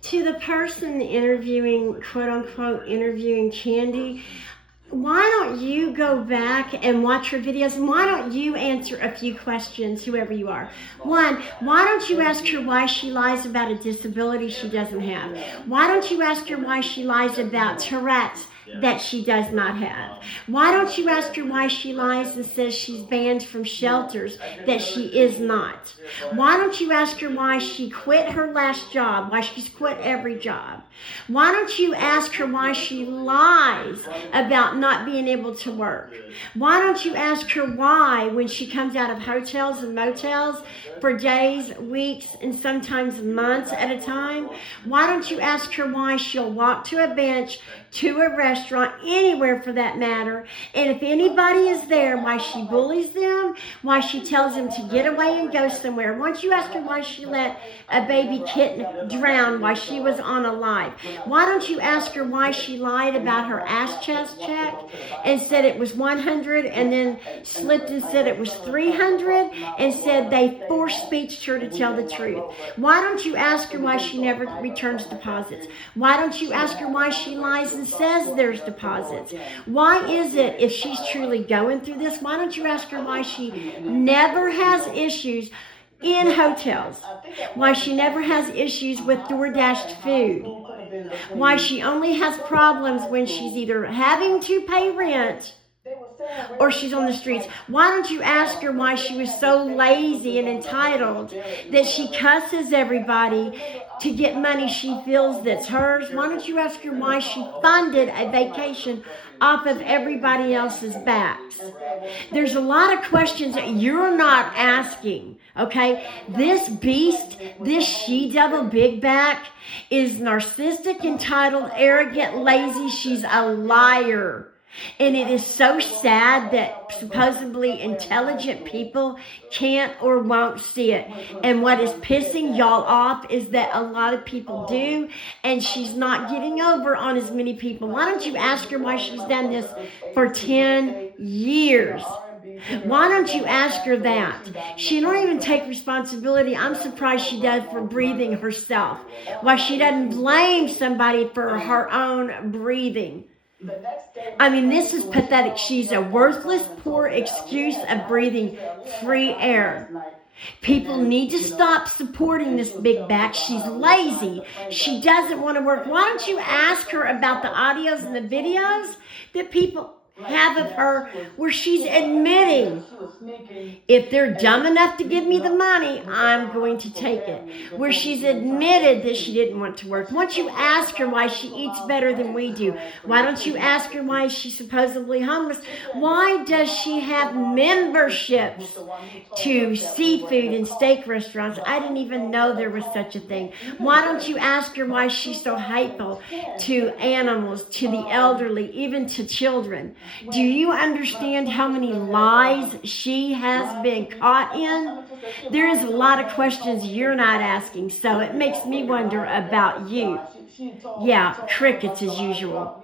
To the person interviewing, quote unquote, interviewing Candy, why don't you go back and watch her videos, and why don't you answer a few questions, whoever you are? One, why don't you ask her why she lies about a disability she doesn't have? Why don't you ask her why she lies about Tourette's that she does not have? Why don't you ask her why she lies and says she's banned from shelters that she is not? Why don't you ask her why she quit her last job, why she's quit every job? Why don't you ask her why she lies about not being able to work? Why don't you ask her why, when she comes out of hotels and motels for days, weeks, and sometimes months at a time, why don't you ask her why she'll walk to a bench, to a restaurant, anywhere for that matter, and if anybody is there, why she bullies them, why she tells them to get away and go somewhere? Why don't you ask her why she let a baby kitten drown while she was on a live? Why don't you ask her why she lied about her ass chest check and said it was 100 and then slipped and said it was 300 and said they force speeched her to tell the truth? Why don't you ask her why she never returns deposits? Why don't you ask her why she lies and says there's deposits? Why is it, if she's truly going through this, why don't you ask her why she never has issues in hotels? Why she never has issues with DoorDash food? Why she only has problems when she's either having to pay rent or she's on the streets? Why don't you ask her why she was so lazy and entitled that she cusses everybody to get money she feels that's hers? Why don't you ask her why she funded a vacation off of everybody else's backs? There's a lot of questions that you're not asking, okay? This beast, this she-devil big back, is narcissistic, entitled, arrogant, lazy. She's a liar. And it is so sad that supposedly intelligent people can't or won't see it. And what is pissing y'all off is that a lot of people do, and she's not getting over on as many people. Why don't you ask her why she's done this for 10 years? Why don't you ask her that? She don't even take responsibility. I'm surprised she does for breathing herself. Why she doesn't blame somebody for her own breathing. I mean, this is pathetic. She's a worthless, poor excuse of breathing free air. People need to stop supporting this big back. She's lazy. She doesn't want to work. Why don't you ask her about the audios and the videos that people have of her where she's admitting, if they're dumb enough to give me the money, I'm going to take it. Where she's admitted that she didn't want to work. Why don't you ask her why she eats better than we do? Why don't you ask her why she's supposedly homeless? Why does she have memberships to seafood and steak restaurants? I didn't even know there was such a thing. Why don't you ask her why she's so hateful to animals, to the elderly, even to children? Do you understand how many lies she has been caught in? There is a lot of questions you're not asking, so it makes me wonder about you. Yeah, crickets as usual.